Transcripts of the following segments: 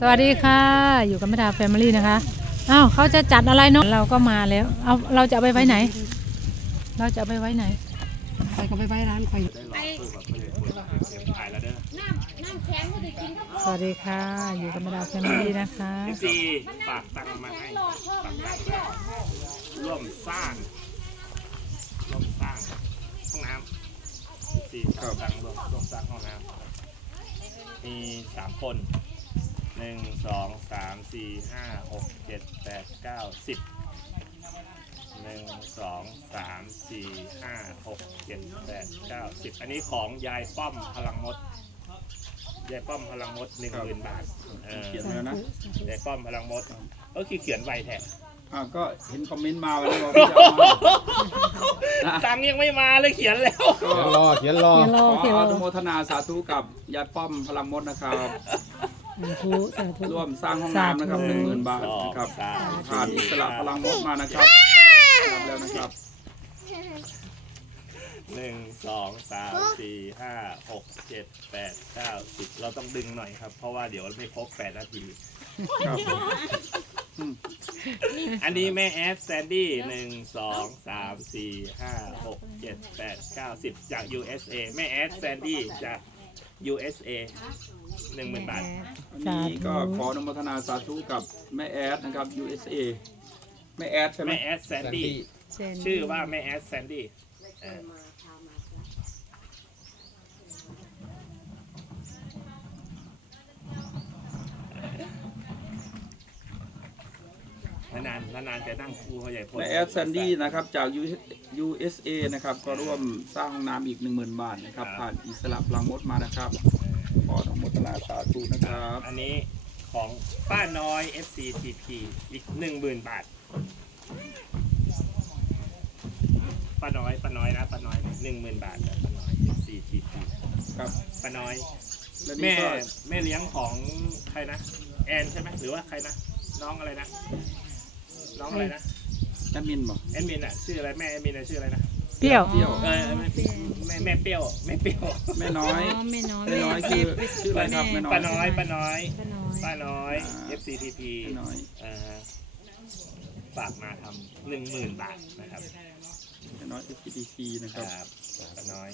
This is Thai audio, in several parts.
สวัสดีค่ะ อยู่กับแม่ดาแฟมิลี่นะคะอ้าวเขาจะจัดอะไรเนาะเราก็มาแล้วเอาเราจะเอาไปไว้ไหน เราจะเอาไปไว้ไหนไปก็ไปไว้ร้านคอยสวัสดีค่ะ อยู่กับแม่ดาแฟมิลี่นะคะซีฝากตังค์มาให้ฝากตังค์มาร่วมสร้างร่วมสร้างห้องน้ำซีฝากตังค์ร่วมร่วมสร้างห้องน้ำมีสามคน หนึ่งสองสามสี่ห้าหกเจ็ดแปดเก้าสิบหนึ่งสองสามสี่ห้าหกเจ็ดแปดเก้าสิบอันนี้ของยายป้อมพลังมดยายป้อมพลังมดหนึ่งหมื่นบาทเออเขียนไว้แล้วนะยายป้อมพลังมดก็คือเขียนไวแท้อ่าก็เห็นคอมเมนต์มาวันนี้บอกพี่จะเอามานะตังค์ยังไม่มาเลยเขียนแล้วก็รอเขียนรอ เขียนรขออเขียนรออนุโมทนาสาธุกับยายป้อมพลังมดนะครับ สาธุสาธุ ร่วมสร้างห้องน้ำนะครับสาธุหนึ่งหมื่นบาทสองนะครับสามผ่านอิสระพลังมดมานะครับรับแล้วนะครับ หนึ่งสองสามสี่ห้าหกเจ็ดแปดเก้าสิบเราต้องดึงหน่อยครับ เพราะว่าเดี๋ยวไม่ครบแปดนาที ครับอันนี้แม่แอดแซนดี้หนึ่งสองสามสี่ห้าหกเจ็ดแปดเก้าสิบจาก USA แม่แอดแซนดี้จาก USA หนึ่งหมื่นบาทอันนี้ก็ขออนุโมทนาสาธุกับแม่แอดนะครับ USA แม่แอดใช่ไหมแม่แอดแซนดี้ชื่อว่าแม่แอดแซนดี้นานๆนานๆจะนั่งคู่เขาใหญ่พลแม่แอดแซนดี้นะครับจาก USA นะครับก็ร่วมสร้างห้องน้ำอีก 10,000 บาทนะครับผ่านอิสระพลังมดมานะครับ ขออนุโมทนาสาธุนะครับ อันนี้ของป้าน้อย FCTP อีกหนึ่งหมื่นบาท ป้าน้อย ป้าน้อยนะ ป้าน้อยหนึ่งหมื่นบาทนะป้าน้อย FCTP ครับ ป้าน้อย และแม่นี่ก็แม่เลี้ยงของใครนะ แอนใช่ไหมหรือว่าใครนะ น้องอะไรนะ น้องอะไรนะ แอดมินบอกแอดมินอะชื่ออะไรแม่แอดมินอะชื่ออะไรนะ เปรี้ยว เปรี้ยว เออแม่แม่แม่เปรี้ยวแม่เปรี้ยวแม่น้อยไม่น้อยแม่น้อยคือชื่ออะไรครับแม่น้อย ป้าน้อยป้าน้อยป้าน้อยป้าน้อยอ่า FCTP แม่น้อยอ่าฝากมาทำหนึ่งหมื่นบาทนะครับแม่น้อย FPTP นะคครับรับป้าน้อย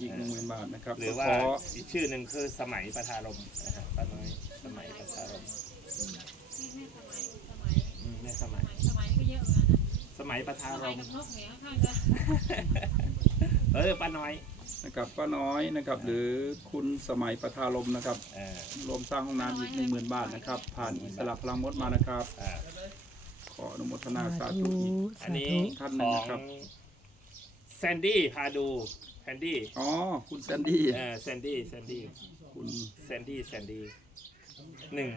อีกหนึ่งหมื่นบาทนะครับหรือว่าขออีกชื่อหนึ่งคือสมัยประทารมนะฮะป้าน้อยสมัยประทารมอืมแม่สมัย สมัยก็เยอะเหมือนกันนะ สมัย ประทาสรมัยมกับนกเหนียวข้างจะเออป้าน้อย นะครับป้าน้อยนะครับ หรือคุณสมัยประทารมนะครับเออรวมสร้างห้องน้ำอีกหนึ่งหมื่นบาทนะครับ ผ่านอิสระพลังมดมานะครับ อ่าขออนุโมทนาสาสาธุธุอีก อัสานนี้ธุท่านหขนึ่งองนะครับ แซนดี้พาดูแซนดี้อ๋อ คุณแซนดี้เออแซนดี้แซนดี้คุณแซนดี้แซนดี้หนึ่ง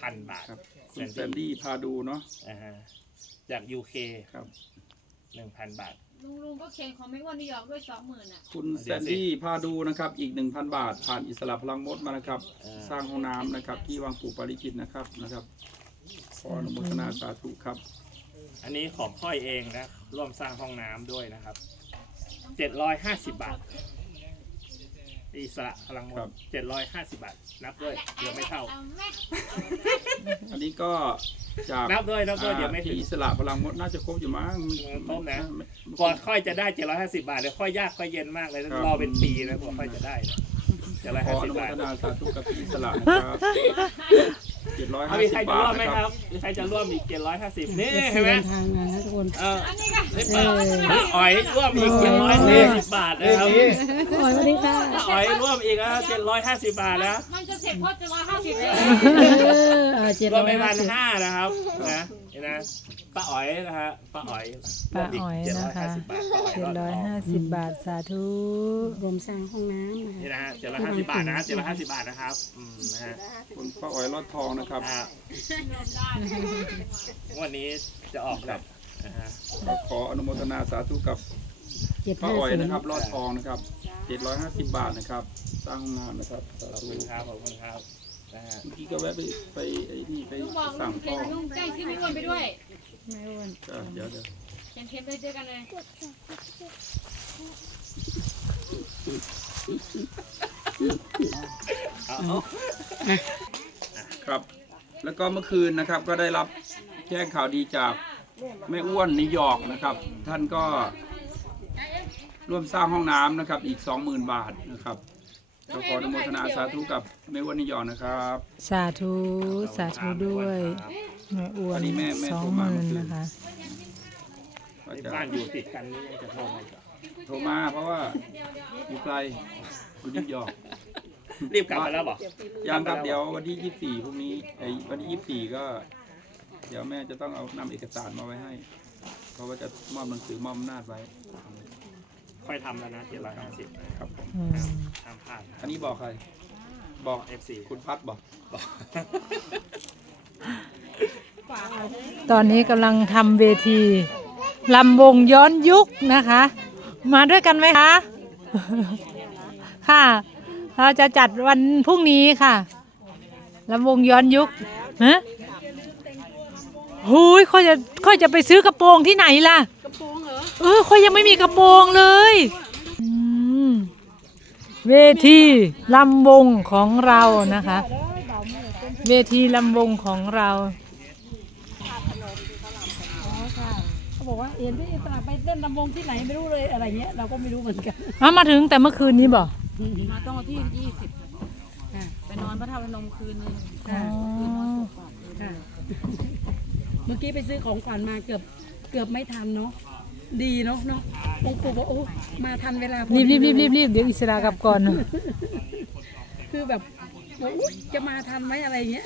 พันบาทครับคุณแซนดี้พาดูเนาะอ่าฮะ จาก UK ครับ หนึ่งพันบาท ลุงลุงก็เขียนของไม่อ้วนนิวยอร์กด้วยสองหมื่นอะ คุณแซนดี้พาดูนะครับอีก 1,000 บาท ผ่านอิสระพลังมดมานะครับอ่าสร้างห้องน้ำนะครับ ที่วังปู่ปาริจิตนะครับนะครับขออนุโมทนาสาธุครับ อันนี้ของค่อยเองนะ ร่วมสร้างห้องน้ำด้วยนะครับเจ็ดร้อยห้าสิบบาท อิสระพลังมครัดบเจ็ดร้อยห้าสิบบาท นับด้วยเดี๋ยวไม่เท่าเอาแม่อันนี้ก็จากนับด้วยนับด้วยเดี๋ยวไม่ถึที่ง อิสระพลังมดน่าจะครบอยู่มั้งครบนะไม่ ก่อนค่อยจะได้เจ็ดร้อยห้าสิบาทเดี๋ยวค่อยยากค่อยเย็นมากเลยต้องรอเป็นปีนะกว่าค่อยจะได้เจ็ดร้อยขห้าออสิบนุโมบาททนาสาธุกับที่อิสระนะครับ เจ็ดร้อยเอาห้ามีสิใครบจะบาร่วทมไหมนะคครัรับบ มีใครจะร่วมอีกเจ็ดร้อยห้าสิบนี่เอเห็นไหมเดินทางมานะทุกคนเอออันนี้ก็นี่ป้าป้าอ๋อยร่วมอีกเจ็ดร้อยห้าสิบบาทนะครับโอ้ยสวัสดีค่ะป้าอ๋อยร่วมอีกนะเจ็ดร้อยห้าสิบบาทนะมันจะเสร็จเพราะจะร้อยห้าสิบเลยเออเจ็ดรวร้มอยไปพัห้านสิบห้านะครับนะ นี่นะป้าอ๋อยนะฮะป้าอ๋อยป้าอ๋อยนะคะเจ็ดร้อยห้าสิบบาทป้าอ๋อยเจ็ดร้อยห้าสิบบาทสาธุ รวมสร้างห้องน้ำนะนี่คะนะฮะเจ็ดร้อยห้าสิบบาทนะเจ็ดร้อยห้าสิบบาทนะครับอืมนะฮะคุณป้าอ๋อยรอดทองนะครับ อ่าวันนี้จะออกแบบนะฮะก็ขออนุโมทนาสาธุกับเจ็ดป้าห้าอ๋อยศูนนะย์ครับรอดทองนะครับ750 บาทนะครับ สร้างห้องน้ำนะครับสาขอบธุคุณครับขอบคุณครับ นะฮะ เมื่อกี้ก็แวะไปไปไอ้นี่ไปลุงบอกสั่งลุงเขีพ่ยอนลุงแจ้งชื่อไม่อ้วนไปด้วยไม่อ้วนก็เดี๋ยวเดี๋ยวเขียนเทปไปเจอกันเลยเอาเอาครับ แล้วก็เมื่อคืนนะครับก็ได้รับแจ้งข่าวดีจากแม่อ้วนนิวยอร์กนะครับ ท่านก็ร่วมสร้างห้องน้ำนะครับอีก 20,000 บาทนะครับ ก็ขออนุโมทนาสาธุกับแม่อ้วนนิวยอร์กนะครับสาธุ สาธุด้วยแม่อ้วอันนนี้แม่แม่สองโทรหมามื่นเมื่อคืนนะคะก็ที่จะบ้านอยู่ติดกันนี่ยังจะโทรมาอีกเหรอโทรมาเพราะว่าอยู่ไกลอยู่นิวยอร์กรีบกลับมาแล้วบอกยังครับเดี๋ยววันที่24พรุ่งนี้ไอ้วันที่24ก็ เดี๋ยวแม่จะต้องเอานำเอกสารมาไว้ให้ เพราะว่าจะมอบหนังสือมอบอำนาจไว้ ค่อยทำแล้วนะเจ็ดร้อยห้าสิบครับผมอืมห้ามพลาดอันนี้บอกใคร บอกเอฟซีคุณพัดบอกตอนนี้กำลังทำเวทีลำวงย้อนยุคนะคะ มาด้วยกันไหมคะ ค่ะ เราจะจัดวันพรุ่งนี้ค่ะลำวงย้อนยุคฮะหูยค่อยจะค่อยจะไปซื้อกระโปรงที่ไหนล่ะกระโปรง เหรอเออค่อยยังไม่มีกระโปรงเลยอืมเวทีลำวงของเรานะคะ เวทีลำวงของเราเขาบอกว่าเอ็นที่อิสระไปเต้นลำวงที่ไหนไม่รู้เลยอะไรเงี้ยเราก็ไม่รู้เหมือนกันเอามาถึงแต่เมื่อคืนนี้บอกมาต้องวันที่ยี่สิบค่ะไปนอนพระธาตุพนมคืนนึงค่ะค่ะ เมื่อกี้ไปซื้อของขวัญมาเกือบเกือบไม่ทันเนาะ ดีเนาะเนาะองค์ปู่บอกโอ้มาทันเวลาพอรีดีบรีบรีบเลยรีบรีบเดี๋ยวอิสระกลับก่อนคือแบบบอกอุ๊ยจะมาทันไหมอะไรเงี้ย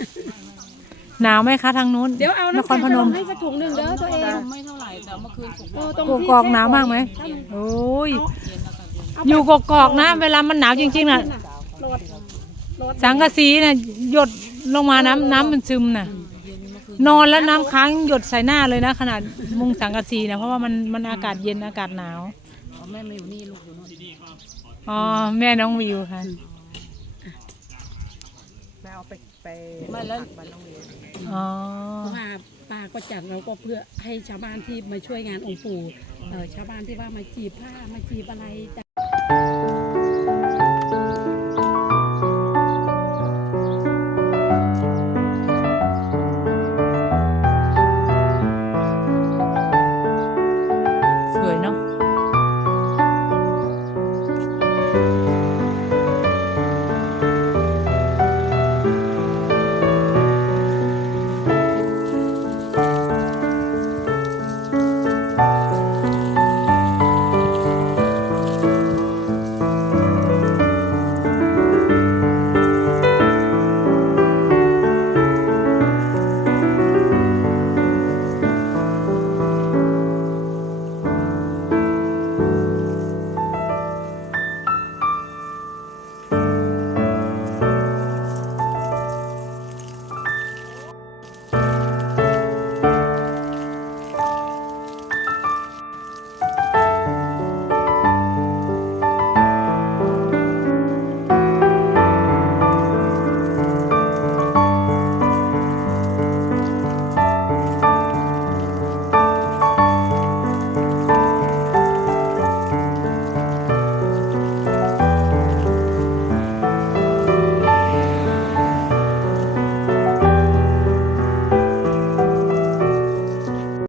หนาวไหมคะทางนู้นเดี๋ยวเอานน้ำครพนมให้สักถุงหนึ่งเด้อตัวเองไม่เท่าไหร่แต่เมื่อคืนผมเออตรงกที่กอกหนาวมากไหมโอ้ยอยู่กกอกนะ เวลามันหนาวจริงๆน่ะ โหลดโหลดสังกะสีน่ะหยดลงมาน้ำน้ำมันซึมน่ะ นอนแล้วน้ำค้างหยดใส่หน้าเลยนะ ขนาดมุงสังกะสีนะเพราะว่ามันมันอากาศเย็นอากาศหนาวแม่มาอยู่นี่ลูกอยู่นู่นอ๋อแม่น้องวิวค่ะไม่แล้วอ๋อเพราะว่าป้าก็จัดเราก็เพื่อให้ชาวบ้านที่มาช่วยงานองค์ปู่เอ่อชาวบ้านที่ว่ามาจีบผ้ามาจีบอะไรแต่